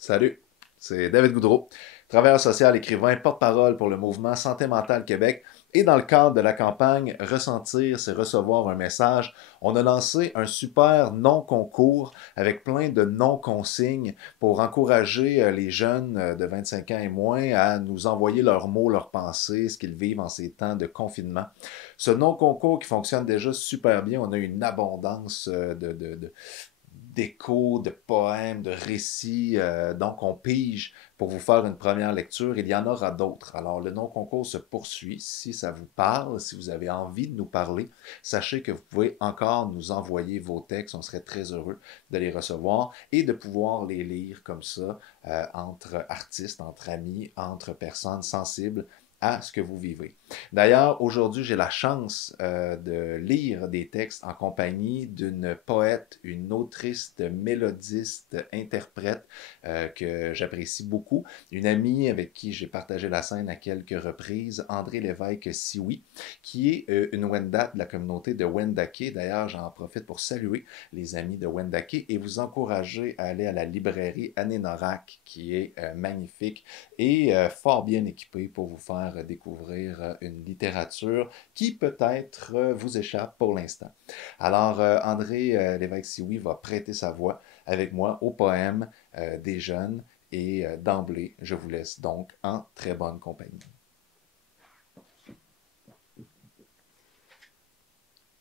Salut, c'est David Goudreau, travailleur social, écrivain, porte-parole pour le mouvement Santé mentale Québec. Et dans le cadre de la campagne Ressentir, c'est recevoir un message, on a lancé un super non-concours avec plein de non-consignes pour encourager les jeunes de 25 ans et moins à nous envoyer leurs mots, leurs pensées, ce qu'ils vivent en ces temps de confinement. Ce non-concours qui fonctionne déjà super bien, on a une abondance d'échos, de poèmes, de récits. Donc, on pige pour vous faire une première lecture. Il y en aura d'autres. Alors, le non-concours se poursuit. Si ça vous parle, si vous avez envie de nous parler, sachez que vous pouvez encore nous envoyer vos textes. On serait très heureux de les recevoir et de pouvoir les lire comme ça entre artistes, entre amis, entre personnes sensibles à ce que vous vivez. D'ailleurs, aujourd'hui, j'ai la chance de lire des textes en compagnie d'une poète, une autrice, mélodiste, interprète que j'apprécie beaucoup, une amie avec qui j'ai partagé la scène à quelques reprises, André Lévesque-Sioui, qui est une Wendat de la communauté de Wendake. D'ailleurs, j'en profite pour saluer les amis de Wendake et vous encourager à aller à la librairie Anénorak, qui est magnifique et fort bien équipée pour vous faire découvrir une littérature qui peut-être vous échappe pour l'instant. Alors, André Lévesque-Sioui va prêter sa voix avec moi au poème des jeunes et d'emblée, je vous laisse donc en très bonne compagnie.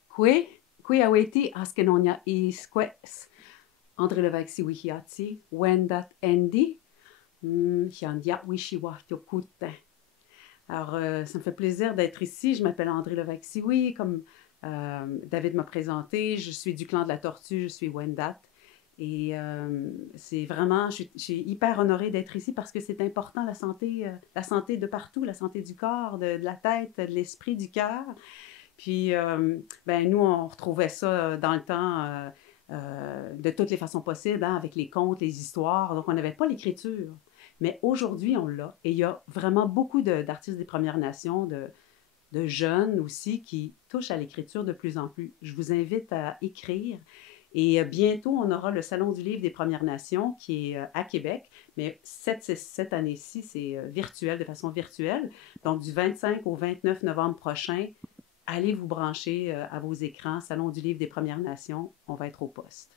Kwe, kwe aweti askenonia isques, André Lévesque wihiati, wendat endi, hiandia wishiwa yokute. Alors, ça me fait plaisir d'être ici. Je m'appelle André Lévesque-Sioui, comme David m'a présenté. Je suis du clan de la Tortue, je suis Wendat. Et c'est vraiment, je suis hyper honorée d'être ici parce que c'est important, la santé de partout, la santé du corps, de la tête, de l'esprit, du cœur. Puis, ben, nous, on retrouvait ça dans le temps de toutes les façons possibles, hein, avec les contes, les histoires. Donc, on n'avait pas l'écriture. Mais aujourd'hui, on l'a. Et il y a vraiment beaucoup d'artistes des Premières Nations, de jeunes aussi, qui touchent à l'écriture de plus en plus. Je vous invite à écrire. Et bientôt, on aura le Salon du livre des Premières Nations qui est à Québec. Mais cette année-ci, c'est virtuel, de façon virtuelle. Donc, du 25 au 29 novembre prochain, allez vous brancher à vos écrans. Salon du livre des Premières Nations, on va être au poste.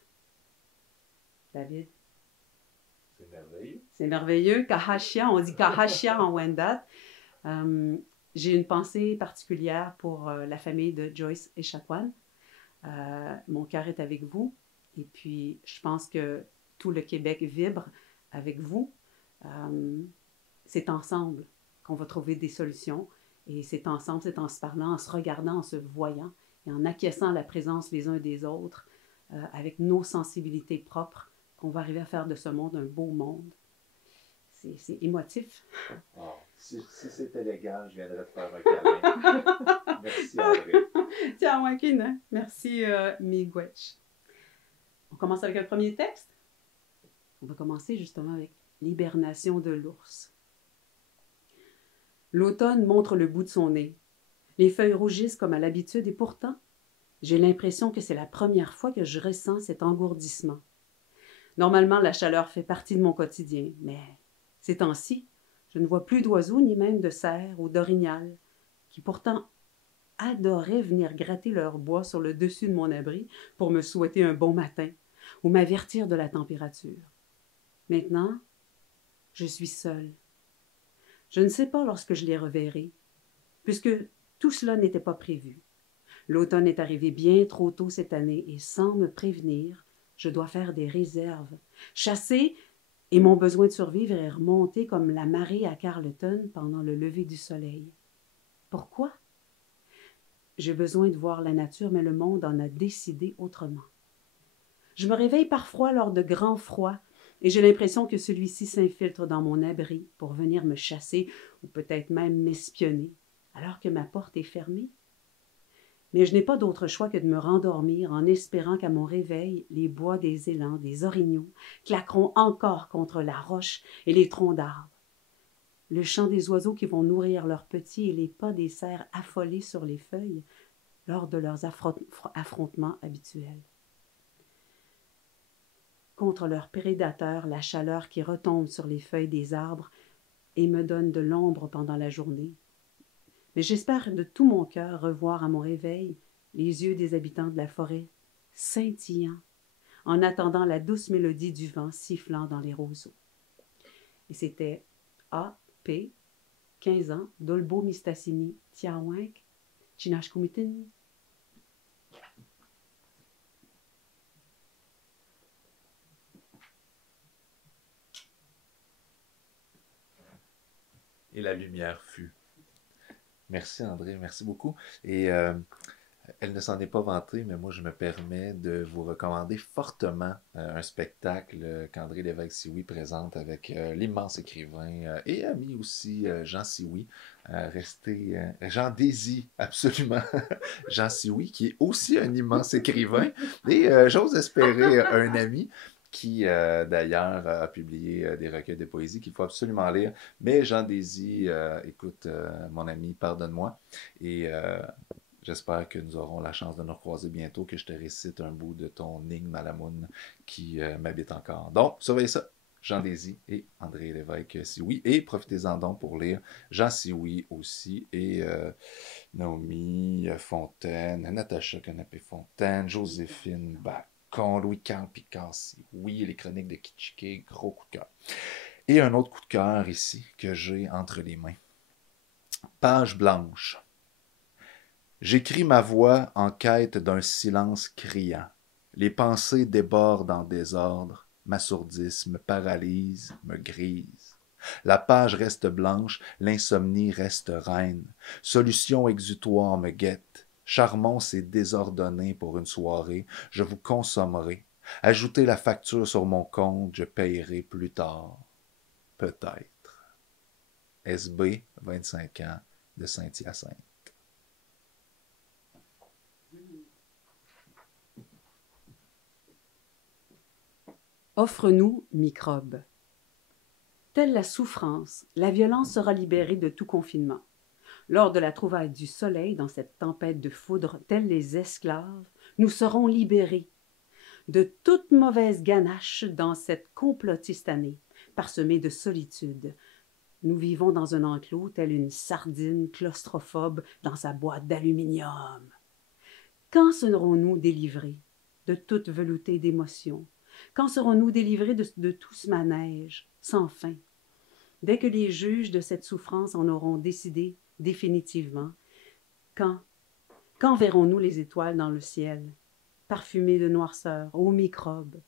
David? C'est merveilleux. C'est merveilleux. Kahashia, on dit Kahashia en Wendat. Euh, j'ai une pensée particulière pour la famille de Joyce et Echaquan. Mon cœur est avec vous. Et puis, je pense que tout le Québec vibre avec vous. C'est ensemble qu'on va trouver des solutions. Et c'est ensemble, c'est en se parlant, en se regardant, en se voyant et en acquiesçant à la présence les uns des autres, avec nos sensibilités propres, qu'on va arriver à faire de ce monde un beau monde. C'est émotif. Oh, si c'était légal, je viendrais te faire un câlin. Merci, André. Tiens, Wakina. Merci, Miigwech. On commence avec un premier texte. On va commencer justement avec l'hibernation de l'ours. L'automne montre le bout de son nez. Les feuilles rougissent comme à l'habitude et pourtant, j'ai l'impression que c'est la première fois que je ressens cet engourdissement. Normalement, la chaleur fait partie de mon quotidien, mais ces temps-ci, je ne vois plus d'oiseaux ni même de cerfs ou d'orignal, qui pourtant adoraient venir gratter leur bois sur le dessus de mon abri pour me souhaiter un bon matin ou m'avertir de la température. Maintenant, je suis seule. Je ne sais pas lorsque je les reverrai, puisque tout cela n'était pas prévu. L'automne est arrivé bien trop tôt cette année et sans me prévenir, je dois faire des réserves. Chasser et mon besoin de survivre est remonté comme la marée à Carleton pendant le lever du soleil. Pourquoi? J'ai besoin de voir la nature, mais le monde en a décidé autrement. Je me réveille parfois lors de grands froids et j'ai l'impression que celui-ci s'infiltre dans mon abri pour venir me chasser ou peut-être même m'espionner, alors que ma porte est fermée. Mais je n'ai pas d'autre choix que de me rendormir en espérant qu'à mon réveil, les bois des élans, des orignaux, claqueront encore contre la roche et les troncs d'arbres. Le chant des oiseaux qui vont nourrir leurs petits et les pas des cerfs affolés sur les feuilles lors de leurs affrontements habituels. contre leurs prédateurs la chaleur qui retombe sur les feuilles des arbres et me donne de l'ombre pendant la journée. Mais j'espère de tout mon cœur revoir à mon réveil les yeux des habitants de la forêt, scintillants, en attendant la douce mélodie du vent sifflant dans les roseaux. Et c'était A.P., 15 ans, Dolbo Mistassini, Tiawank, Chinashkumitin. Et la lumière fut. Merci André, merci beaucoup. Et elle ne s'en est pas vantée, mais moi je me permets de vous recommander fortement un spectacle qu'André Lévesque-Sioui présente avec l'immense écrivain et ami aussi Jean Sioui. J'en désire absolument Jean Sioui, qui est aussi un immense écrivain et j'ose espérer un ami qui d'ailleurs a publié des recueils de poésie qu'il faut absolument lire. Mais Jean Désy, écoute, mon ami, pardonne-moi. Et j'espère que nous aurons la chance de nous recroiser bientôt, que je te récite un bout de ton Ning Malamoun qui m'habite encore. Donc, surveillez ça. Jean Désy et André Lévesque Sioui. Et profitez-en donc pour lire Jean Sioui aussi et Naomi Fontaine, Natacha Canapé-Fontaine, Joséphine Bacon, Louis-Carl Picard Sioui, les chroniques de Kitschike, gros coup de cœur. Et un autre coup de cœur ici que j'ai entre les mains. Page blanche. J'écris ma voix en quête d'un silence criant. Les pensées débordent en désordre, m'assourdissent, me paralysent, me grisent. La page reste blanche, l'insomnie reste reine. Solution exutoire me guette. Charmons et désordonné pour une soirée, je vous consommerai. Ajoutez la facture sur mon compte, je payerai plus tard. Peut-être. SB, 25 ans, de Saint-Hyacinthe. Offre-nous, microbe. Telle la souffrance, la violence sera libérée de tout confinement. Lors de la trouvaille du soleil dans cette tempête de foudre, tels les esclaves, nous serons libérés de toute mauvaise ganache dans cette complotiste année, parsemée de solitude. Nous vivons dans un enclos tel une sardine claustrophobe dans sa boîte d'aluminium. Quand serons-nous délivrés de toute veloutée d'émotions? Quand serons-nous délivrés de tout ce manège sans fin? Dès que les juges de cette souffrance en auront décidé définitivement, quand verrons-nous les étoiles dans le ciel, parfumées de noirceur, aux microbes?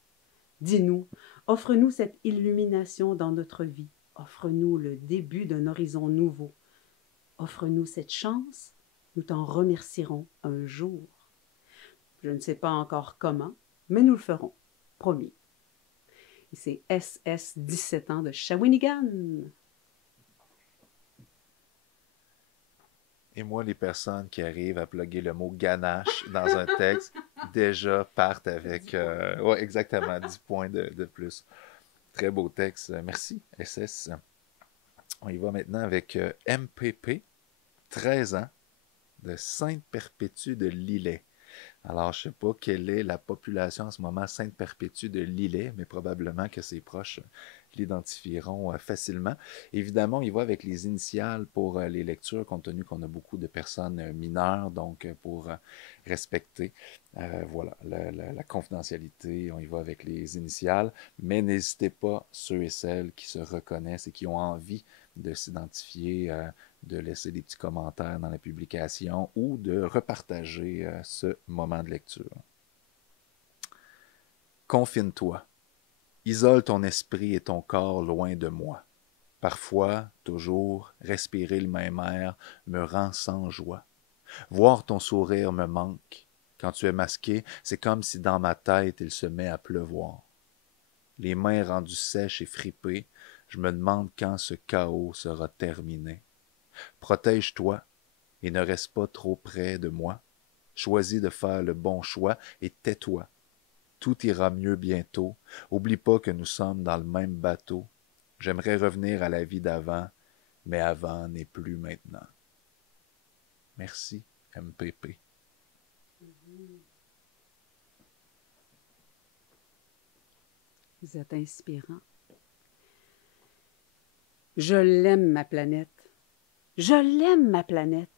Dis-nous, offre-nous cette illumination dans notre vie, offre-nous le début d'un horizon nouveau, offre-nous cette chance, nous t'en remercierons un jour. Je ne sais pas encore comment, mais nous le ferons, promis. Et c'est SS 17 ans de Shawinigan. Et moi, les personnes qui arrivent à plugger le mot ganache dans un texte, déjà partent avec ouais, exactement 10 points de plus. Très beau texte. Merci, SS. On y va maintenant avec MPP, 13 ans, de Sainte-Perpétue de Lillet. Alors, je ne sais pas quelle est la population en ce moment Sainte-Perpétue de Lillet, mais probablement que ses proches l'identifieront facilement. Évidemment, il va avec les initiales pour les lectures, compte tenu qu'on a beaucoup de personnes mineures, donc pour respecter voilà, la confidentialité, on y va avec les initiales, mais n'hésitez pas, ceux et celles qui se reconnaissent et qui ont envie de s'identifier, de laisser des petits commentaires dans la publication ou de repartager ce moment de lecture. Confine-toi. Isole ton esprit et ton corps loin de moi. Parfois, toujours, respirer le même air me rend sans joie. Voir ton sourire me manque. Quand tu es masqué, c'est comme si dans ma tête il se met à pleuvoir. Les mains rendues sèches et fripées, je me demande quand ce chaos sera terminé. Protège-toi et ne reste pas trop près de moi. Choisis de faire le bon choix et tais-toi. Tout ira mieux bientôt. Oublie pas que nous sommes dans le même bateau. J'aimerais revenir à la vie d'avant, mais avant n'est plus maintenant. Merci, MPP. Vous êtes inspirant. Je l'aime, ma planète. Je l'aime, ma planète.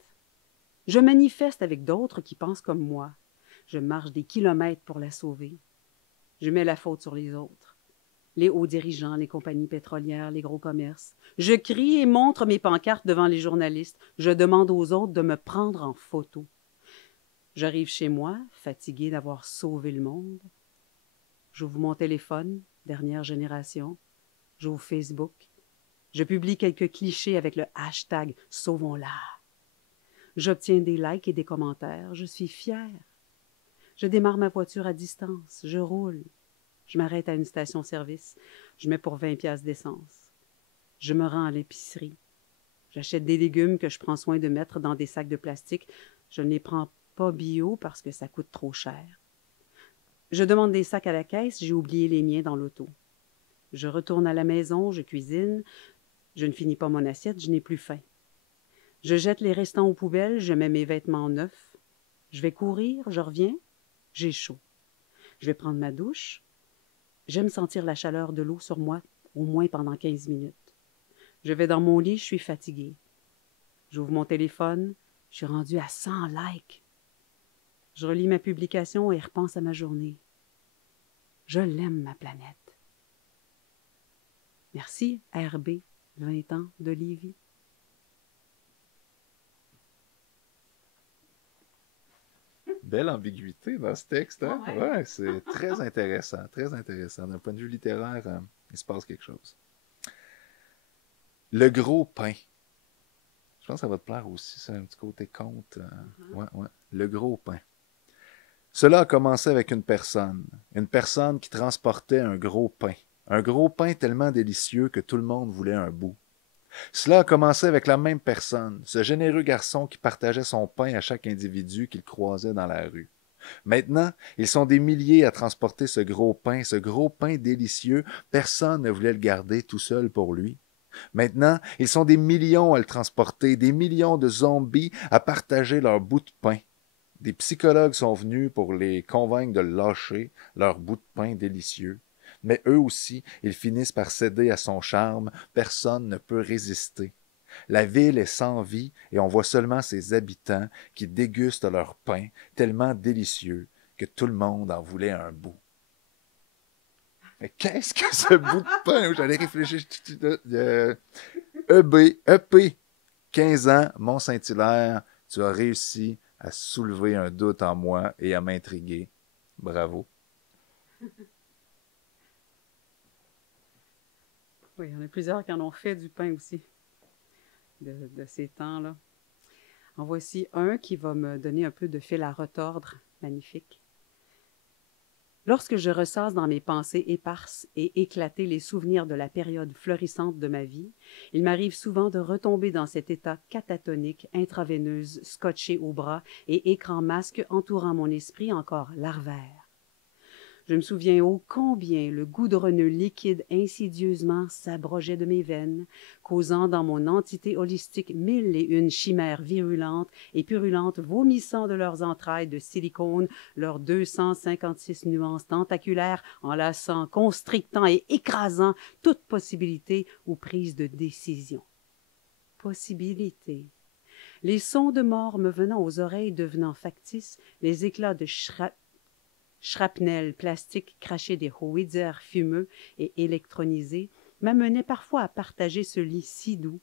Je manifeste avec d'autres qui pensent comme moi. Je marche des kilomètres pour la sauver. Je mets la faute sur les autres. Les hauts dirigeants, les compagnies pétrolières, les gros commerces. Je crie et montre mes pancartes devant les journalistes. Je demande aux autres de me prendre en photo. J'arrive chez moi, fatiguée d'avoir sauvé le monde. J'ouvre mon téléphone, dernière génération. J'ouvre Facebook. Je publie quelques clichés avec le hashtag « Sauvons-la ». J'obtiens des likes et des commentaires. Je suis fière. Je démarre ma voiture à distance. Je roule. Je m'arrête à une station-service. Je mets pour 20 piastres d'essence. Je me rends à l'épicerie. J'achète des légumes que je prends soin de mettre dans des sacs de plastique. Je ne les prends pas bio parce que ça coûte trop cher. Je demande des sacs à la caisse. J'ai oublié les miens dans l'auto. Je retourne à la maison. Je cuisine. Je ne finis pas mon assiette. Je n'ai plus faim. Je jette les restants aux poubelles. Je mets mes vêtements neufs. Je vais courir. Je reviens. J'ai chaud. Je vais prendre ma douche. J'aime sentir la chaleur de l'eau sur moi, au moins pendant 15 minutes. Je vais dans mon lit, je suis fatiguée. J'ouvre mon téléphone, je suis rendue à 100 likes. Je relis ma publication et repense à ma journée. Je l'aime, ma planète. Merci, RB, 20 ans de Lévis. Belle ambiguïté dans ce texte, hein? Ouais. Ouais, c'est très intéressant, très intéressant. D'un point de vue littéraire, il se passe quelque chose. Le gros pain. Je pense que ça va te plaire aussi, c'est un petit côté conte. Ouais, ouais. Le gros pain. Cela a commencé avec une personne qui transportait un gros pain tellement délicieux que tout le monde voulait un bout. Cela a commencé avec la même personne, ce généreux garçon qui partageait son pain à chaque individu qu'il croisait dans la rue. Maintenant, ils sont des milliers à transporter ce gros pain délicieux, personne ne voulait le garder tout seul pour lui. Maintenant, ils sont des millions à le transporter, des millions de zombies à partager leur bout de pain. Des psychologues sont venus pour les convaincre de lâcher leur bout de pain délicieux. Mais eux aussi, ils finissent par céder à son charme, personne ne peut résister. La ville est sans vie et on voit seulement ses habitants qui dégustent leur pain, tellement délicieux que tout le monde en voulait un bout. Mais qu'est-ce que ce bout de pain? J'allais réfléchir. EP, 15 ans, Mont-Saint-Hilaire, tu as réussi à soulever un doute en moi et à m'intriguer. Bravo. Oui, il y en a plusieurs qui en ont fait du pain aussi, de ces temps-là. En voici un qui va me donner un peu de fil à retordre. Magnifique. Lorsque je ressasse dans mes pensées éparses et éclatées les souvenirs de la période florissante de ma vie, il m'arrive souvent de retomber dans cet état catatonique, intraveineuse, scotché au bras et écran masque entourant mon esprit encore larvaire. Je me souviens ô combien le goudronneux liquide insidieusement s'abrogeait de mes veines, causant dans mon entité holistique 1001 chimères virulentes et purulentes vomissant de leurs entrailles de silicone leurs 256 nuances tentaculaires, enlaçant, constrictant et écrasant toute possibilité ou prise de décision. Possibilité. Les sons de mort me venant aux oreilles devenant factices, les éclats de shrapnel plastique craché des howitzers fumeux et électronisés m'amenait parfois à partager ce lit si doux,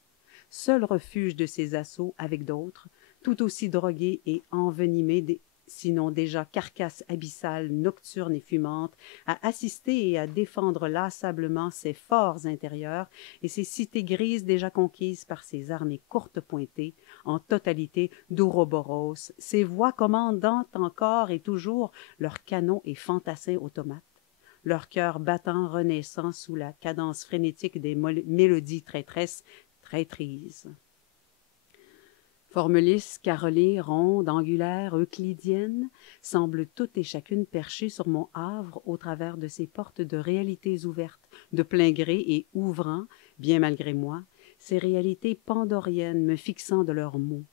seul refuge de ces assauts avec d'autres, tout aussi drogués et envenimés, sinon déjà carcasses abyssales, nocturnes et fumantes, à assister et à défendre lassablement ces forts intérieurs et ces cités grises déjà conquises par ces armées courtes pointées, en totalité d'Ouroboros, ces voix commandant encore et toujours leurs canons et fantassins automates, leur cœur battant renaissant sous la cadence frénétique des mélodies traîtresses, traîtrises. Formes lisses, carrelées, rondes, angulaires, euclidiennes, semblent toutes et chacune perchées sur mon havre au travers de ces portes de réalités ouvertes, de plein gré et ouvrant, bien malgré moi, ces réalités pandoriennes me fixant de leurs mots.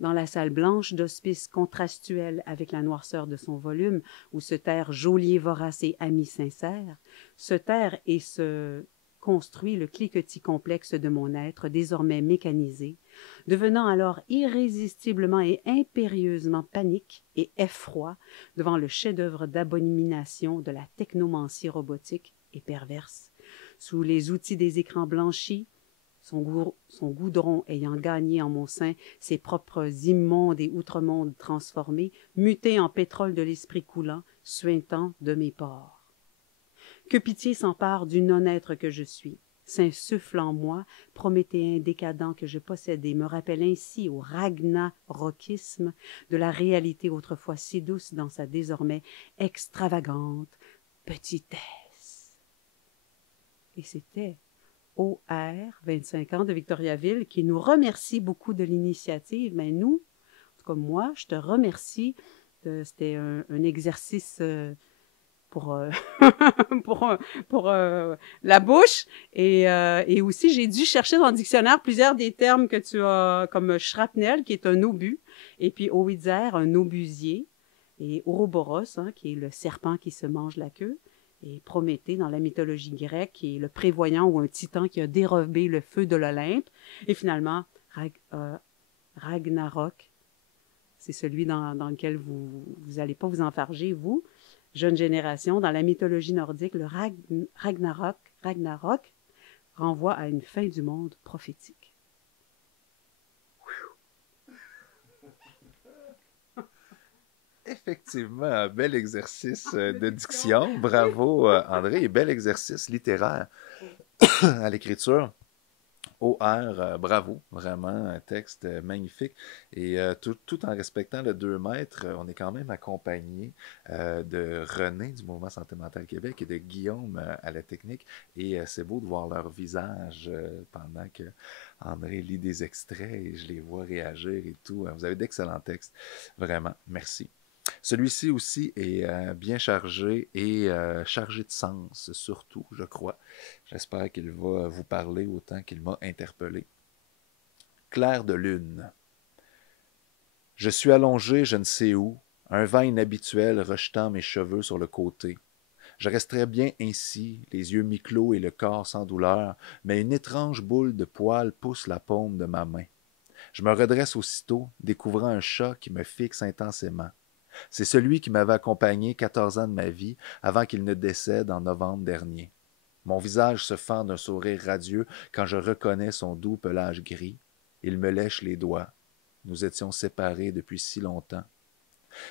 Dans la salle blanche d'hospice contrastuelle avec la noirceur de son volume, où se taire geôlier vorace et ami sincère, se taire et se construit le cliquetis complexe de mon être, désormais mécanisé, devenant alors irrésistiblement et impérieusement panique et effroi devant le chef-d'œuvre d'abomination de la technomancie robotique et perverse. Sous les outils des écrans blanchis, son goudron ayant gagné en mon sein ses propres immondes et outre-mondes transformés, muté en pétrole de l'esprit coulant, suintant de mes pores. Que pitié s'empare du non-être que je suis, s'insuffle en moi, prométhéen décadent que je possède et me rappelle ainsi au ragnarokisme de la réalité autrefois si douce dans sa désormais extravagante petitesse. Et c'était OR, 25 ans de Victoriaville, qui nous remercie beaucoup de l'initiative. Mais nous, en tout cas moi, je te remercie. C'était un exercice pour, pour la bouche. Et aussi, j'ai dû chercher dans le dictionnaire plusieurs des termes que tu as, comme shrapnel, qui est un obus, et puis owizer, un obusier, et ouroboros, hein, qui est le serpent qui se mange la queue, et Prométhée dans la mythologie grecque, qui est le prévoyant ou un titan qui a dérobé le feu de l'Olympe. Et finalement, Ragnarok, c'est celui dans lequel vous allez pas vous enfarger, vous, jeune génération. Dans la mythologie nordique, le Ragnarok renvoie à une fin du monde prophétique. Effectivement, un bel exercice de diction. Bravo, André, et bel exercice littéraire à l'écriture. OR, bravo, vraiment un texte magnifique. Et tout en respectant le 2 mètres, on est quand même accompagné de René du Mouvement Santé Mentale Québec et de Guillaume à la technique. Et c'est beau de voir leur visage pendant que André lit des extraits et je les vois réagir et tout. Vous avez d'excellents textes, vraiment, merci. Celui-ci aussi est bien chargé et chargé de sens, surtout, je crois. J'espère qu'il va vous parler autant qu'il m'a interpellé. Clair de lune. Je suis allongé je ne sais où, un vent inhabituel rejetant mes cheveux sur le côté. Je resterais bien ainsi, les yeux mi-clos et le corps sans douleur, mais une étrange boule de poils pousse la paume de ma main. Je me redresse aussitôt, découvrant un chat qui me fixe intensément. C'est celui qui m'avait accompagné 14 ans de ma vie avant qu'il ne décède en novembre dernier. Mon visage se fend d'un sourire radieux quand je reconnais son doux pelage gris. Il me lèche les doigts. Nous étions séparés depuis si longtemps.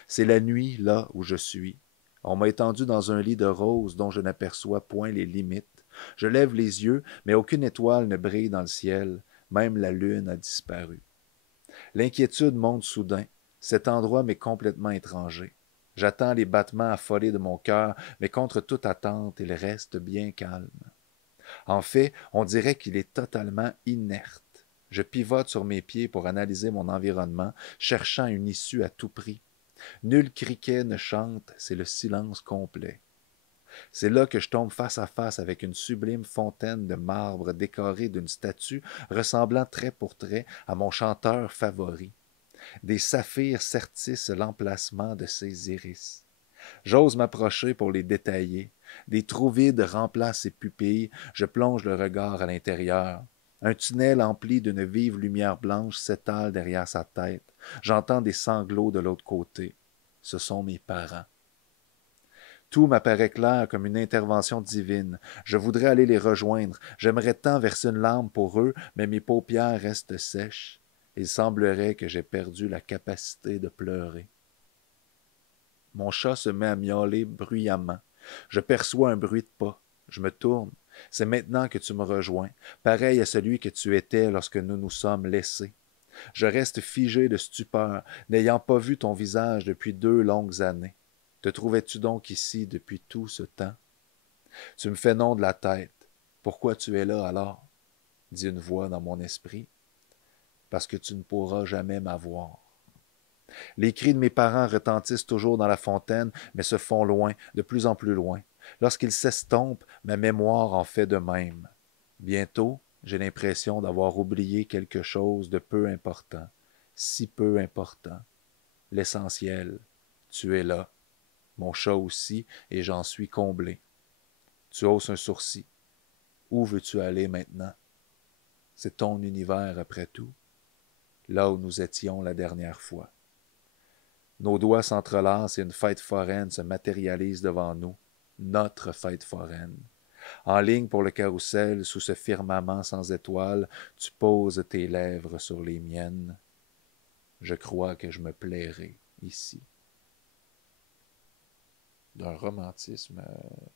C'est la nuit, là où je suis. On m'a étendu dans un lit de roses dont je n'aperçois point les limites. Je lève les yeux, mais aucune étoile ne brille dans le ciel. Même la lune a disparu. L'inquiétude monte soudain. Cet endroit m'est complètement étranger. J'attends les battements affolés de mon cœur, mais contre toute attente, il reste bien calme. En fait, on dirait qu'il est totalement inerte. Je pivote sur mes pieds pour analyser mon environnement, cherchant une issue à tout prix. Nul criquet ne chante, c'est le silence complet. C'est là que je tombe face à face avec une sublime fontaine de marbre décorée d'une statue ressemblant trait pour trait à mon chanteur favori. Des saphirs sertissent l'emplacement de ses iris. J'ose m'approcher pour les détailler. Des trous vides remplacent ses pupilles. Je plonge le regard à l'intérieur. Un tunnel empli d'une vive lumière blanche s'étale derrière sa tête. J'entends des sanglots de l'autre côté. Ce sont mes parents. Tout m'apparaît clair comme une intervention divine. Je voudrais aller les rejoindre. J'aimerais tant verser une larme pour eux, mais mes paupières restent sèches. Il semblerait que j'ai perdu la capacité de pleurer. Mon chat se met à miauler bruyamment. Je perçois un bruit de pas. Je me tourne. C'est maintenant que tu me rejoins, pareil à celui que tu étais lorsque nous nous sommes laissés. Je reste figé de stupeur, n'ayant pas vu ton visage depuis 2 longues années. Te trouvais-tu donc ici depuis tout ce temps? Tu me fais non de la tête. Pourquoi tu es là alors? Dit une voix dans mon esprit. Parce que tu ne pourras jamais m'avoir. Les cris de mes parents retentissent toujours dans la fontaine, mais se font loin, de plus en plus loin. Lorsqu'ils s'estompent, ma mémoire en fait de même. Bientôt, j'ai l'impression d'avoir oublié quelque chose de peu important. si peu important. L'essentiel, tu es là. Mon chat aussi, et j'en suis comblé. Tu hausses un sourcil. Où veux-tu aller maintenant? C'est ton univers après tout, là où nous étions la dernière fois. Nos doigts s'entrelacent et une fête foraine se matérialise devant nous, notre fête foraine. En ligne pour le carrousel, sous ce firmament sans étoiles, tu poses tes lèvres sur les miennes. Je crois que je me plairai ici. D'un romantisme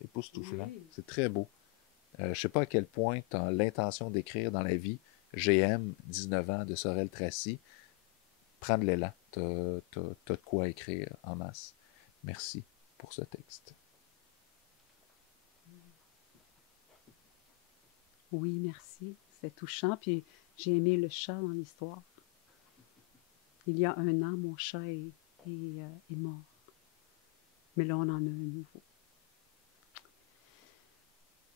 époustouflant. Oui. C'est très beau. Je ne sais pas à quel point tu as l'intention d'écrire dans la vie. GM, 19 ans, de Sorel Tracy. Prends de l'élan. Tu as de quoi écrire en masse. Merci pour ce texte. Oui, merci. C'était touchant. Puis j'ai aimé le chat dans l'histoire. Il y a 1 an, mon chat est mort. Mais là, on en a un nouveau.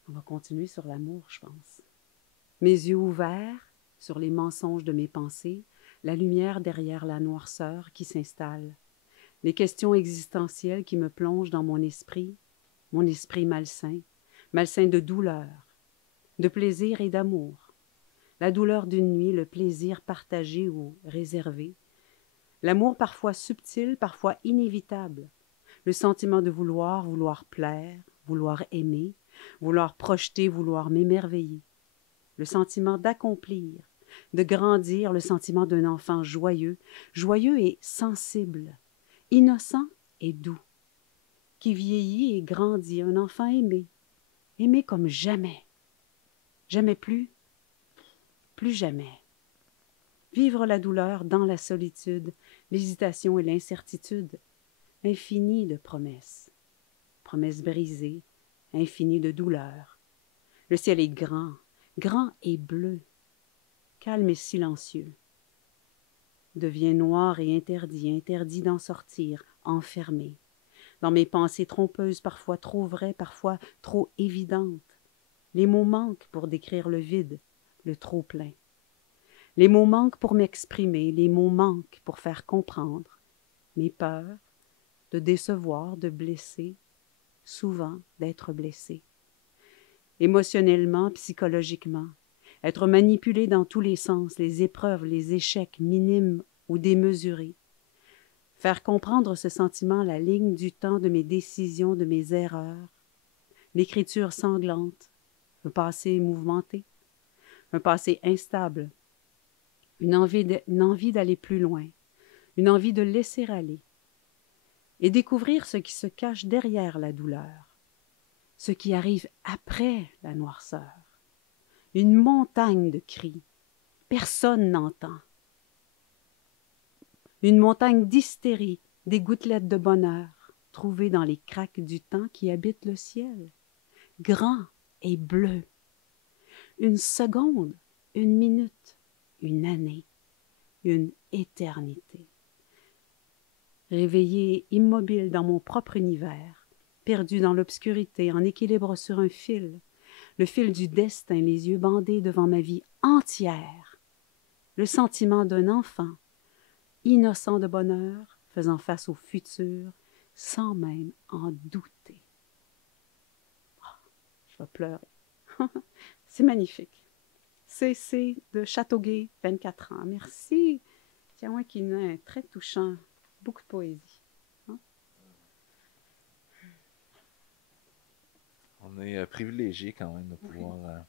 On va continuer sur l'amour, je pense. Mes yeux ouverts sur les mensonges de mes pensées, la lumière derrière la noirceur qui s'installe, les questions existentielles qui me plongent dans mon esprit malsain, malsain de douleur, de plaisir et d'amour. La douleur d'une nuit, le plaisir partagé ou réservé. L'amour parfois subtil, parfois inévitable. Le sentiment de vouloir plaire, vouloir aimer, vouloir projeter, vouloir m'émerveiller. Le sentiment d'accomplir, de grandir, le sentiment d'un enfant joyeux, joyeux et sensible, innocent et doux, qui vieillit et grandit, un enfant aimé, aimé comme jamais. Jamais plus jamais. Vivre la douleur dans la solitude, l'hésitation et l'incertitude, infini de promesses. Promesses brisées, infini de douleur. Le ciel est grand, grand et bleu, calme et silencieux. Devient noir et interdit, interdit d'en sortir, enfermé. Dans mes pensées trompeuses, parfois trop vraies, parfois trop évidentes. Les mots manquent pour décrire le vide, le trop-plein. Les mots manquent pour m'exprimer, les mots manquent pour faire comprendre mes peurs, de décevoir, de blesser, souvent d'être blessé. Émotionnellement, psychologiquement, être manipulé dans tous les sens, les épreuves, les échecs minimes ou démesurés. Faire comprendre ce sentiment, la ligne du temps de mes décisions, de mes erreurs, l'écriture sanglante, un passé mouvementé, un passé instable, une envie d'aller plus loin, une envie de laisser aller, et découvrir ce qui se cache derrière la douleur, ce qui arrive après la noirceur. Une montagne de cris, personne n'entend. Une montagne d'hystérie, des gouttelettes de bonheur, trouvées dans les craques du temps qui habitent le ciel, grand et bleu. Une seconde, une minute, une année, une éternité. Réveillé, immobile dans mon propre univers, perdu dans l'obscurité, en équilibre sur un fil, le fil du destin, les yeux bandés devant ma vie entière, le sentiment d'un enfant, innocent de bonheur, faisant face au futur, sans même en douter. Oh, je vais pleurer. C'est magnifique. C.C. de Châteauguay, 24 ans. Merci. Tiens, qui est très touchant. Beaucoup de poésie. Hein? On est privilégiés quand même de pouvoir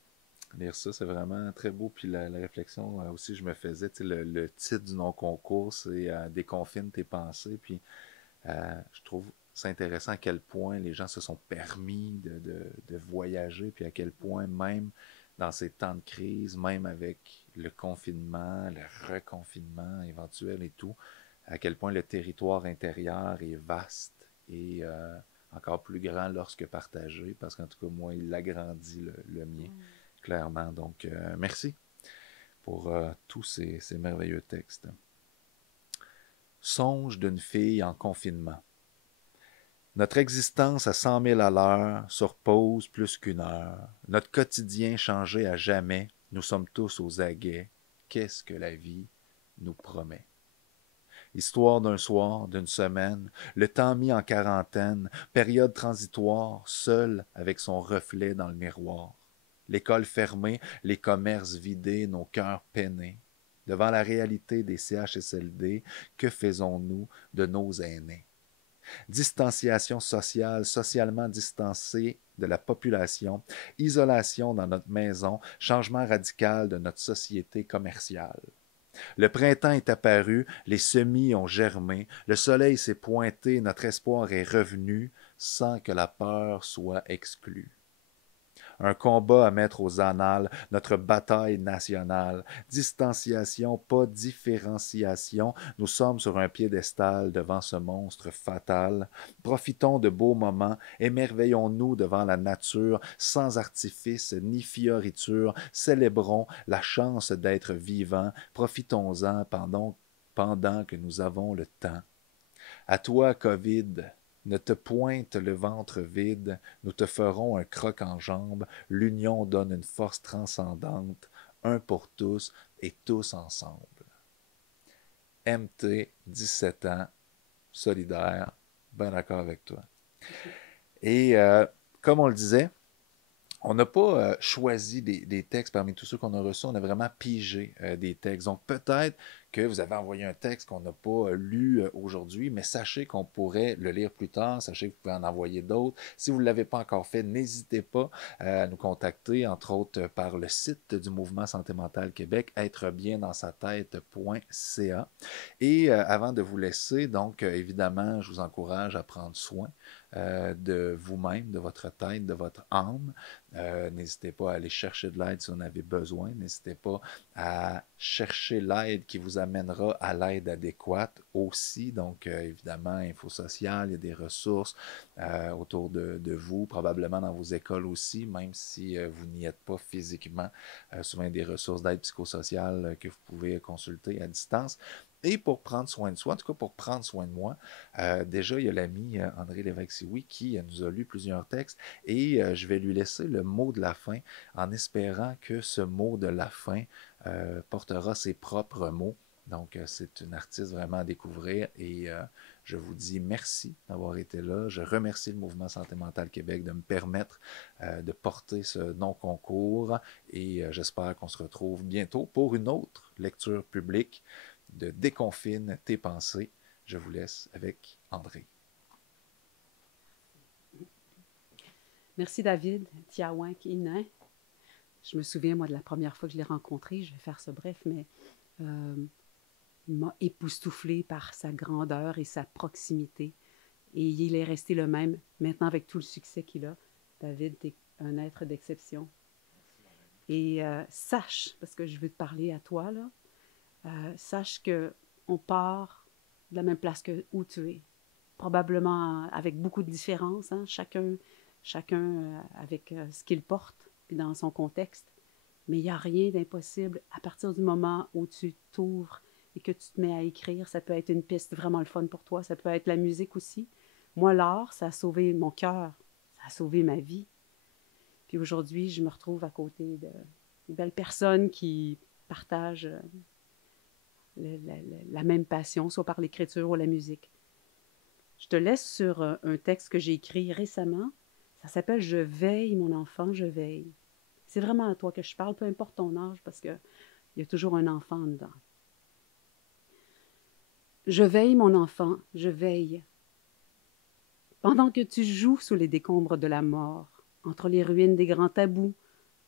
lire ça. C'est vraiment très beau. Puis la réflexion aussi, je me faisais, le titre du non-concours, c'est Déconfine tes pensées. Puis je trouve c'est intéressant à quel point les gens se sont permis de voyager, puis à quel point même dans ces temps de crise, même avec le confinement, le reconfinement éventuel et tout, à quel point le territoire intérieur est vaste et encore plus grand lorsque partagé, parce qu'en tout cas, moi, il agrandit le mien, clairement. Donc, merci pour tous ces merveilleux textes. Songe d'une fille en confinement. Notre existence à 100 000 à l'heure, sur pause plus qu'1 heure. Notre quotidien changé à jamais, nous sommes tous aux aguets. Qu'est-ce que la vie nous promet? Histoire d'un soir, d'une semaine, le temps mis en quarantaine, période transitoire, seul avec son reflet dans le miroir. L'école fermée, les commerces vidés, nos cœurs peinés. Devant la réalité des CHSLD, que faisons-nous de nos aînés? Distanciation sociale, socialement distancée de la population, isolation dans notre maison, changement radical de notre société commerciale. Le printemps est apparu, les semis ont germé, le soleil s'est pointé, notre espoir est revenu, sans que la peur soit exclue. Un combat à mettre aux annales, notre bataille nationale. Distanciation, pas différenciation. Nous sommes sur un piédestal devant ce monstre fatal. Profitons de beaux moments, émerveillons-nous devant la nature, sans artifice ni fioriture. Célébrons la chance d'être vivants. Profitons-en pendant que nous avons le temps. À toi, Covid, ne te pointe le ventre vide, nous te ferons un croc en jambe, l'union donne une force transcendante, un pour tous et tous ensemble. MT, 17 ans, solidaire, bien d'accord avec toi. Et comme on le disait, on n'a pas choisi des textes parmi tous ceux qu'on a reçus, on a vraiment pigé des textes. Donc peut-être que vous avez envoyé un texte qu'on n'a pas lu aujourd'hui, mais sachez qu'on pourrait le lire plus tard, sachez que vous pouvez en envoyer d'autres. Si vous ne l'avez pas encore fait, n'hésitez pas à nous contacter, entre autres par le site du Mouvement Santé Mentale Québec, êtrebiendansa-tête.ca. Et avant de vous laisser, donc évidemment, je vous encourage à prendre soin de vous-même, de votre tête, de votre âme. N'hésitez pas à aller chercher de l'aide si vous en avez besoin. N'hésitez pas à chercher l'aide qui vous amènera à l'aide adéquate aussi. Donc, évidemment, Info Social, il y a des ressources autour de vous, probablement dans vos écoles aussi, même si vous n'y êtes pas physiquement. Souvent, il y a des ressources d'aide psychosociale que vous pouvez consulter à distance. Et pour prendre soin de soi, en tout cas pour prendre soin de moi, déjà, il y a l'ami André Lévesque-Sioui qui nous a lu plusieurs textes et je vais lui laisser le mot de la fin en espérant que ce mot de la fin portera ses propres mots. Donc, c'est une artiste vraiment à découvrir et je vous dis merci d'avoir été là. Je remercie le Mouvement Santé Mentale Québec de me permettre de porter ce non-concours et j'espère qu'on se retrouve bientôt pour une autre lecture publique de Déconfine tes pensées. Je vous laisse avec André. Merci David, Tiawank Inin. Je me souviens, moi, de la première fois que je l'ai rencontré, je vais faire ça bref, mais il m'a époustouflé par sa grandeur et sa proximité. Et il est resté le même, maintenant avec tout le succès qu'il a. David, tu es un être d'exception. Et sache, parce que je veux te parler à toi, là, sache qu'on part de la même place que où tu es. Probablement avec beaucoup de différences, hein? Chacun avec ce qu'il porte, puis dans son contexte. Mais il n'y a rien d'impossible à partir du moment où tu t'ouvres et que tu te mets à écrire. Ça peut être une piste vraiment le fun pour toi, ça peut être la musique aussi. Moi, l'art, ça a sauvé mon cœur, ça a sauvé ma vie. Puis aujourd'hui, je me retrouve à côté de belles personnes qui partagent la même passion, soit par l'écriture ou la musique. Je te laisse sur un texte que j'ai écrit récemment. Ça s'appelle « Je veille, mon enfant, je veille ». C'est vraiment à toi que je parle, peu importe ton âge, parce qu'il y a toujours un enfant dedans. Je veille, mon enfant, je veille. Pendant que tu joues sous les décombres de la mort, entre les ruines des grands tabous,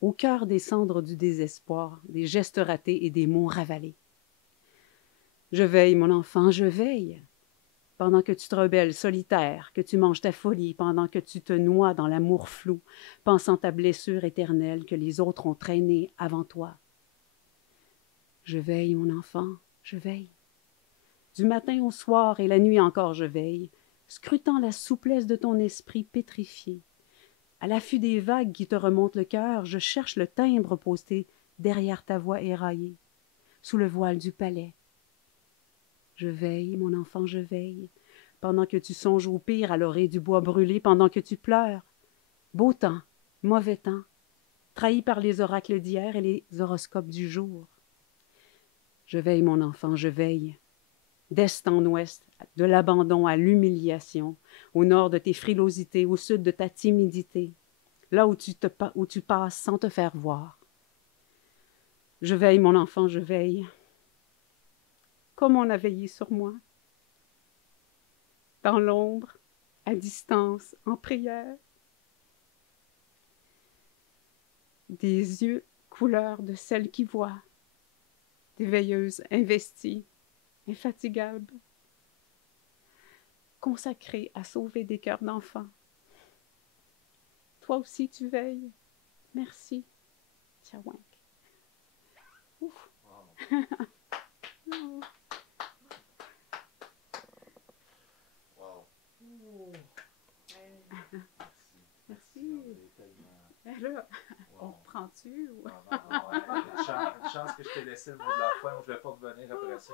au cœur des cendres du désespoir, des gestes ratés et des mots ravalés. Je veille, mon enfant, je veille. Pendant que tu te rebelles solitaire, que tu manges ta folie, pendant que tu te noies dans l'amour flou, pensant ta blessure éternelle que les autres ont traînée avant toi. Je veille, mon enfant, je veille. Du matin au soir et la nuit encore je veille, scrutant la souplesse de ton esprit pétrifié. À l'affût des vagues qui te remontent le cœur, je cherche le timbre posté derrière ta voix éraillée, sous le voile du palais. Je veille, mon enfant, je veille, pendant que tu songes au pire à l'orée du bois brûlé, pendant que tu pleures. Beau temps, mauvais temps, trahi par les oracles d'hier et les horoscopes du jour. Je veille, mon enfant, je veille. d'est en ouest, de l'abandon à l'humiliation, au nord de tes frilosités, au sud de ta timidité, là où tu passes sans te faire voir. Je veille, mon enfant, je veille, comme on a veillé sur moi, dans l'ombre, à distance, en prière. Des yeux couleur de celle qui voit, des veilleuses investies, infatigables, consacrées à sauver des cœurs d'enfants. Toi aussi tu veilles. Merci. Tiawank. Ouf. Wow. Oh. Wow. Oh. Hey. Merci. Merci. Tellement... Ben là, wow. on reprend-tu? Ou... Non, une chance que je t'ai laissé le mot de la fin, je ne vais pas revenir après ça.